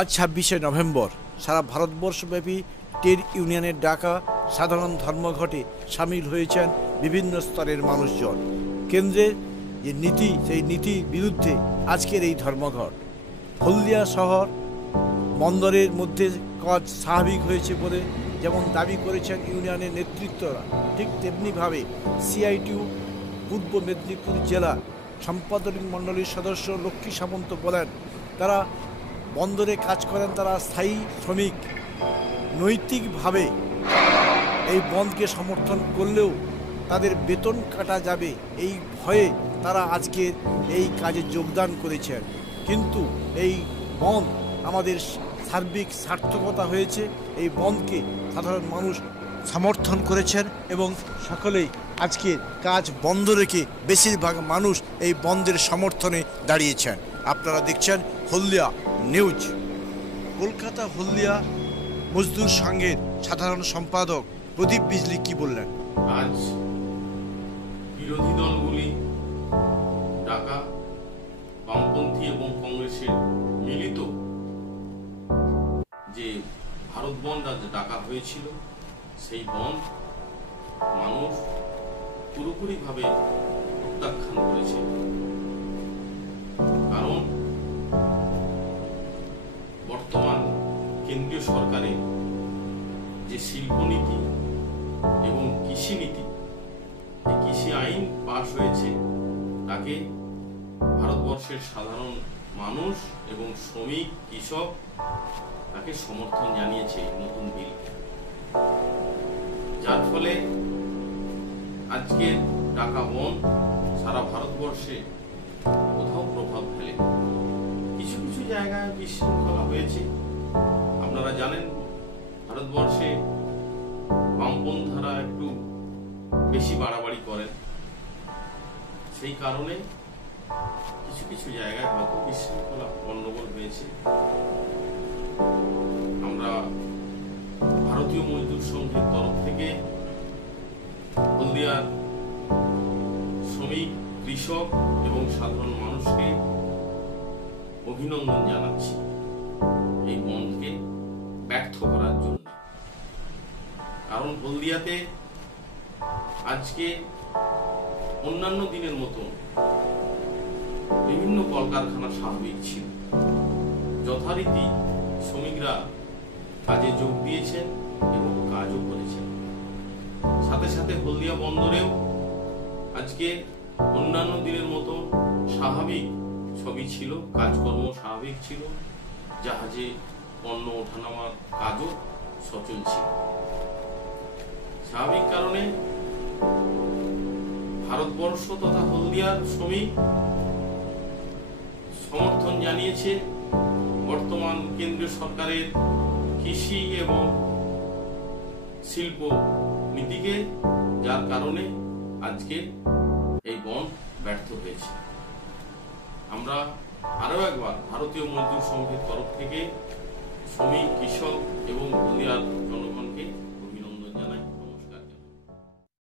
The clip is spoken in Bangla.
আজ ২৬শে নভেম্বর সারা ভারতবর্ষব্যাপী ট্রেড ইউনিয়নের ডাকা সাধারণ ধর্মঘটে সামিল হয়েছেন বিভিন্ন স্তরের মানুষজন। কেন্দ্রের যে নীতি, সেই নীতির বিরুদ্ধে আজকের এই ধর্মঘট। হলদিয়া শহর বন্দরের মধ্যে কাজ স্বাভাবিক হয়েছে বলে যেমন দাবি করেছেন ইউনিয়নের নেতৃত্বরা, ঠিক তেমনিভাবে সিআইটিউ পূর্ব মেদিনীপুর জেলা সম্পাদক মণ্ডলীর সদস্য লক্ষ্মী সামন্ত বলেন, তারা বন্দরে কাজ করেন, তারা স্থায়ী শ্রমিক। নৈতিকভাবে এই বন্ধকে সমর্থন করলেও তাদের বেতন কাটা যাবে এই ভয়ে তারা আজকের এই কাজে যোগদান করেছেন। কিন্তু এই বন্ধ আমাদের সার্বিক সার্থকতা হয়েছে। এই বন্ধকে সাধারণ মানুষ সমর্থন করেছেন এবং সকলেই আজকের কাজ বন্ধ রেখে বেশিরভাগ মানুষ এই বন্ধের সমর্থনে দাঁড়িয়েছেন। আপনারা দেখছেন হলদিয়া নিউজ। কলকাতা হলদিয়া মজদুর সংঘের সাধারণ সম্পাদক প্রদীপ বিজলি কি বললেন? আজ বিরোধী দলগুলি ডাকা বামপন্থী এবং কংগ্রেসের মিলিত যে ভারত বন্ধ আজ ডাকা হয়েছিল, সেই বন্ধ মানুষ পুরোপুরিভাবে প্রত্যাখ্যান করেছে। কারণ বর্তমান কেন্দ্রীয় সরকারের যে শিল্পনীতি এবং কৃষি নীতি, যে কৃষি আইন পাশ হয়েছে, তাকে ভারতবর্ষের সাধারণ মানুষ এবং শ্রমিক কৃষক তাকে সমর্থন জানিয়েছে নতুন বিল, যার ফলে আজকে ডাকা বন্ধ সারা ভারতবর্ষে কোথাও প্রভাব ফেলে। কিছু কিছু জায়গায় বিশৃঙ্খলা হয়েছে। আপনারা জানেন ভারতবর্ষে বামপন্থারা একটু বেশি বাড়াবাড়ি করেন, সেই কারণে কিছু কিছু জায়গায় হয়তো বিশৃঙ্খলা গন্ডগোল হয়েছে। আমরা ভারতীয় মজদুর সংঘের তরফ থেকে হলদিয়ার শ্রমিক, কৃষক এবং সাধারণ মানুষকে অভিনন্দন জানাচ্ছি এই বন্ধকে ব্যর্থ করার জন্য। কারণ হলদিয়াতে আজকে অন্যান্য দিনের মতো বিভিন্ন কলকারখানা স্বাভাবিক ছিল, যথারীতি শ্রমিকরা কাজে যোগ দিয়েছেন এবং কাজও করেছেন। সাথে সাথে হলদিয়া বন্দরেও আজকে অন্যান্য দিনের মতো স্বাভাবিক সবই ছিল, কাজকর্ম স্বাভাবিক ছিল, জাহাজে পণ্য ওঠানামার কাজও সচল ছিল। স্বাভাবিক কারণে ভারতবর্ষ তথা হলদিয়ার শ্রমিক সমর্থন জানিয়েছে বর্তমান কেন্দ্রীয় সরকারের কৃষি এবং শিল্প নীতিকে, যার কারণে আজকে এই বন্ধ ব্যর্থ হয়েছে। আমরা আরো একবার ভারতীয় মজদুর সংঘের তরফ থেকে শ্রমিক, কৃষক এবং হলদিয়ার জনগণ